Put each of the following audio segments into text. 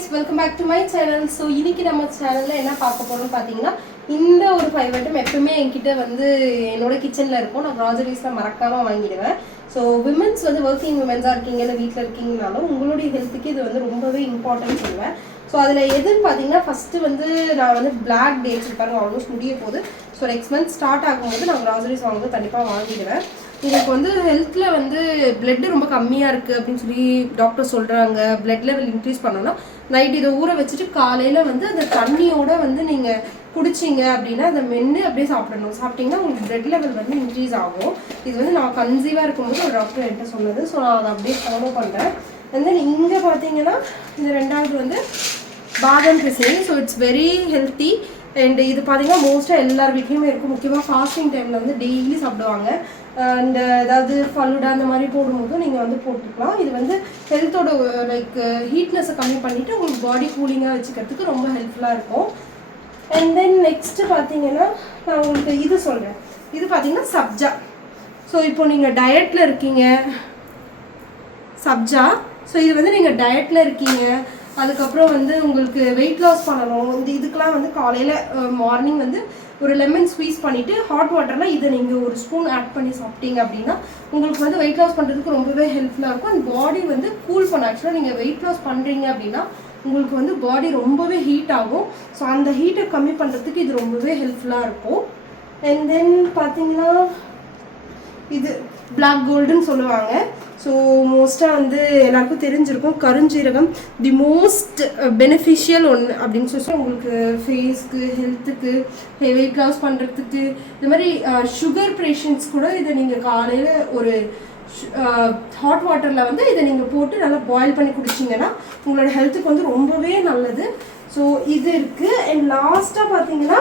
guys, welcome back to my channel. So இன்னைக்கு நம்ம சேனல்ல என்ன பார்க்க போறோம்னு பாத்தீங்கன்னா இந்த ஒரு 5 ஐட்டம் எப்பவுமே என்கிட்ட வந்து என்னோட கிச்சன்ல இருக்கும். நான் groceries-ல மறக்காம வாங்கிடுவேன். ஸோ விமென்ஸ் வந்து ஒர்க்கிங் விமென்ஸாக இருக்கீங்க இல்லை வீட்டில் இருக்கீங்கனாலும் உங்களுடைய ஹெல்த்துக்கு இது வந்து ரொம்பவே இம்பார்ட்டன்ட் சொல்லுவேன். ஸோ அதில் எதுன்னு பார்த்தீங்கன்னா ஃபஸ்ட்டு வந்து நான் வந்து பிளாக் டேட்ஸ் பாருங்க ஆல்மோஸ்ட் முடிய போகுது. ஸோ நெக்ஸ்ட் மந்த் ஸ்டார்ட் ஆகும்போது நான் க்ராசரிஸ் வாங்கும்போது கண்டிப்பாக வாங்கிடுவேன். உங்களுக்கு வந்து ஹெல்த்தில் வந்து பிளட் ரொம்ப கம்மியாக இருக்குது அப்படின்னு சொல்லி டாக்டர் சொல்கிறாங்க. பிளட் லெவல் இன்க்ரீஸ் பண்ணோன்னா நைட் இதை ஊற வச்சுட்டு காலையில் வந்து அந்த தண்ணியோட வந்து நீங்கள் குடிச்சிங்க அப்படின்னா அதை மென்று அப்படியே சாப்பிடணும். சாப்பிட்டிங்கன்னா உங்களுக்கு பிளட் லெவல் வந்து இன்க்ரீஸ் ஆகும். இது வந்து நான் கன்சீவாக இருக்கும்போது ஒரு டாக்டர் என்கிட்ட சொன்னது. ஸோ நான் அதை அப்படியே ஃபாலோ பண்ணுறேன். அண்ட் தென் இங்கே பார்த்தீங்கன்னா இந்த ரெண்டாவது வந்து பாதாம் பிசினி. So it's very healthy. And இது பார்த்தீங்கன்னா மோஸ்ட்டாக எல்லார் வீட்லேயுமே இருக்கும். முக்கியமாக ஃபாஸ்டிங் டைமில் வந்து டெய்லி சாப்பிடுவாங்க. அண்ட் ஏதாவது ஃபலுடா அந்த மாதிரி போடும்போதும் நீங்கள் வந்து போட்டுக்கலாம். இது வந்து ஹெல்த்தோட லைக் ஹீட்னஸை கம்மி பண்ணிவிட்டு உங்களுக்கு பாடி கூலிங்காக வச்சுக்கிறதுக்கு ரொம்ப ஹெல்ப்ஃபுல்லாக இருக்கும். அண்ட் தென் நெக்ஸ்ட்டு பார்த்தீங்கன்னா நான் உங்களுக்கு இது சொல்கிறேன். இது பார்த்தீங்கன்னா சப்ஜா. ஸோ இப்போ நீங்கள் டயட்டில் இருக்கீங்க சப்ஜா. ஸோ இது வந்து நீங்கள் டயட்டில் இருக்கீங்க, அதுக்கப்புறம் வந்து உங்களுக்கு வெயிட் லாஸ் பண்ணணும். இதுக்கெலாம் வந்து காலையில் மார்னிங் வந்து ஒரு லெமன் ஸ்குவீஸ் பண்ணிவிட்டு ஹாட் வாட்டரில் இதை நீங்கள் ஒரு ஸ்பூன் ஆட் பண்ணி சாப்பிட்டீங்க அப்படின்னா உங்களுக்கு வந்து வெயிட் லாஸ் பண்ணுறதுக்கு ரொம்பவே ஹெல்ப்ஃபுல்லாக இருக்கும். அண்ட் பாடி வந்து கூல் பண்ண. ஆக்சுவலாக நீங்கள் வெயிட் லாஸ் பண்ணுறீங்க அப்படின்னா உங்களுக்கு வந்து பாடி ரொம்பவே ஹீட் ஆகும். ஸோ அந்த ஹீட்டை கம்மி பண்ணுறதுக்கு இது ரொம்பவே ஹெல்ப்ஃபுல்லாக இருக்கும். அண்ட் தென் பார்த்தீங்கன்னா இது பிளாக் கோல்டுன்னு சொல்லுவாங்க. ஸோ மோஸ்ட்டாக வந்து எல்லாருக்கும் தெரிஞ்சிருக்கும். கருஞ்சீரகம் தி மோஸ்ட் பெனிஃபிஷியல் ஒன்று அப்படின்னு சொல்லி உங்களுக்கு ஃபேஸ்க்கு ஹெல்த்துக்கு வெயிட் லாஸ் பண்ணுறதுக்கு இந்த மாதிரி சுகர் பேஷண்ட்ஸ் கூட இதை நீங்கள் காலையில் ஒரு ஹாட் வாட்டரில் வந்து இதை நீங்கள் போட்டு நல்லா பாயில் பண்ணி குடிச்சிங்கன்னா உங்களோட ஹெல்த்துக்கு வந்து ரொம்பவே நல்லது. ஸோ இது இருக்குது. அண்ட் லாஸ்ட்டாக பார்த்தீங்கன்னா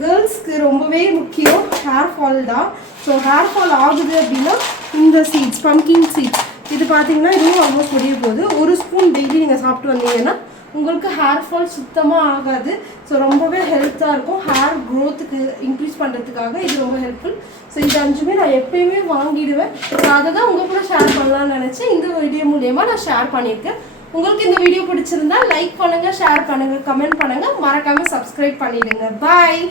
கேர்ள்ஸ்க்கு ரொம்பவே முக்கியம் ஹேர் ஃபால் தான். ஸோ ஹேர் ஃபால் ஆகுது அப்படின்னா இந்த சீட்ஸ் பம்கின் சீட்ஸ் இது பார்த்தீங்கன்னா இதுவும் ஆல்மோஸ்ட் முடிய போகுது. ஒரு ஸ்பூன் டெய்லி நீங்கள் சாப்பிட்டு வந்தீங்கன்னா உங்களுக்கு ஹேர் ஃபால் சுத்தமாக ஆகாது. ஸோ ரொம்பவே ஹெல்த்தாக இருக்கும். ஹேர் க்ரோத்துக்கு இன்க்ரீஸ் பண்ணுறதுக்காக இது ரொம்ப ஹெல்ப்ஃபுல். ஸோ இது 5மே நான் எப்பயுமே வாங்கிடுவேன். ஸோ அதை தான் உங்கள் கூட ஷேர் பண்ணலான்னு நினச்சி இந்த வீடியோ மூலயமா நான் ஷேர் பண்ணியிருக்கேன். உங்களுக்கு இந்த வீடியோ பிடிச்சிருந்தா லைக் பண்ணுங்கள், ஷேர் பண்ணுங்கள், கமெண்ட் பண்ணுங்கள், மறக்காமல் சப்ஸ்கிரைப் பண்ணிடுங்க. பாய்.